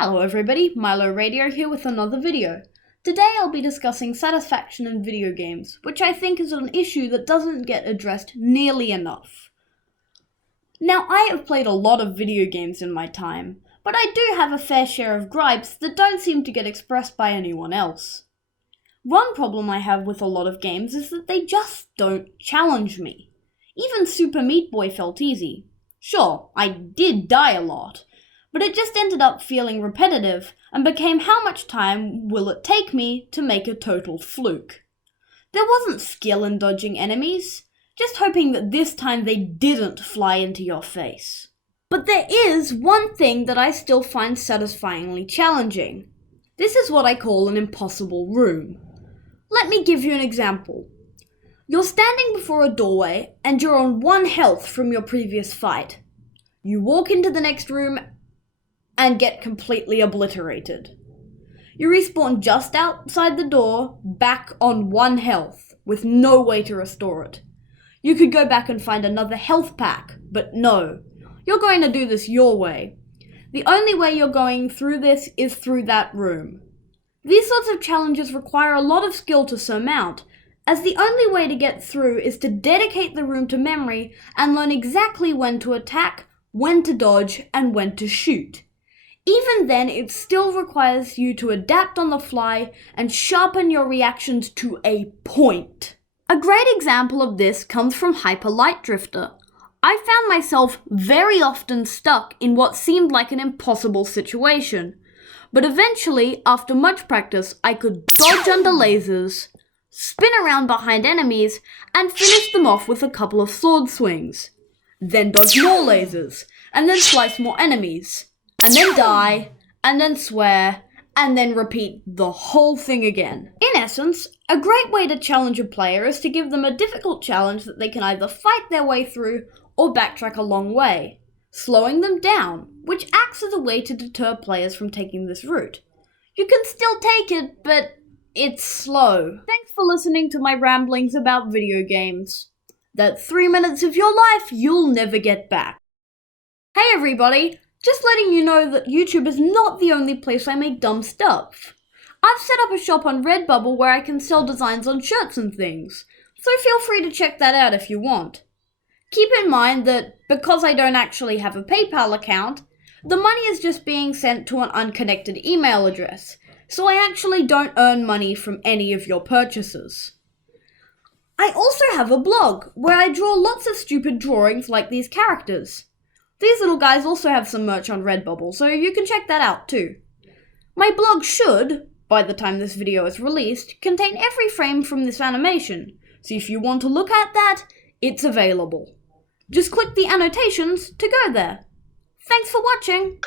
Hello everybody, Milo Radio here with another video. Today I'll be discussing satisfaction in video games, which I think is an issue that doesn't get addressed nearly enough. Now, I have played a lot of video games in my time, but I do have a fair share of gripes that don't seem to get expressed by anyone else. One problem I have with a lot of games is that they just don't challenge me. Even Super Meat Boy felt easy. Sure, I did die a lot, but it just ended up feeling repetitive and became how much time will it take me to make a total fluke. There wasn't skill in dodging enemies, just hoping that this time they didn't fly into your face. But there is one thing that I still find satisfyingly challenging. This is what I call an impossible room. Let me give you an example. You're standing before a doorway and you're on 1 health from your previous fight. You walk into the next room and get completely obliterated. You respawn just outside the door, back on 1 health, with no way to restore it. You could go back and find another health pack, but no. You're going to do this your way. The only way you're going through this is through that room. These sorts of challenges require a lot of skill to surmount, as the only way to get through is to dedicate the room to memory and learn exactly when to attack, when to dodge, and when to shoot. Even then, it still requires you to adapt on the fly and sharpen your reactions to a point. A great example of this comes from Hyper Light Drifter. I found myself very often stuck in what seemed like an impossible situation, but eventually, after much practice, I could dodge under lasers, spin around behind enemies, and finish them off with a couple of sword swings. Then dodge more lasers, and then slice more enemies. And then die, and then swear, and then repeat the whole thing again. In essence, a great way to challenge a player is to give them a difficult challenge that they can either fight their way through or backtrack a long way, slowing them down, which acts as a way to deter players from taking this route. You can still take it, but it's slow. Thanks for listening to my ramblings about video games. That 3 minutes of your life you'll never get back. Hey everybody! Just letting you know that YouTube is not the only place I make dumb stuff. I've set up a shop on Redbubble where I can sell designs on shirts and things, so feel free to check that out if you want. Keep in mind that because I don't actually have a PayPal account, the money is just being sent to an unconnected email address, so I actually don't earn money from any of your purchases. I also have a blog where I draw lots of stupid drawings like these characters. These little guys also have some merch on Redbubble, so you can check that out too. My blog should, by the time this video is released, contain every frame from this animation, so if you want to look at that, it's available. Just click the annotations to go there. Thanks for watching!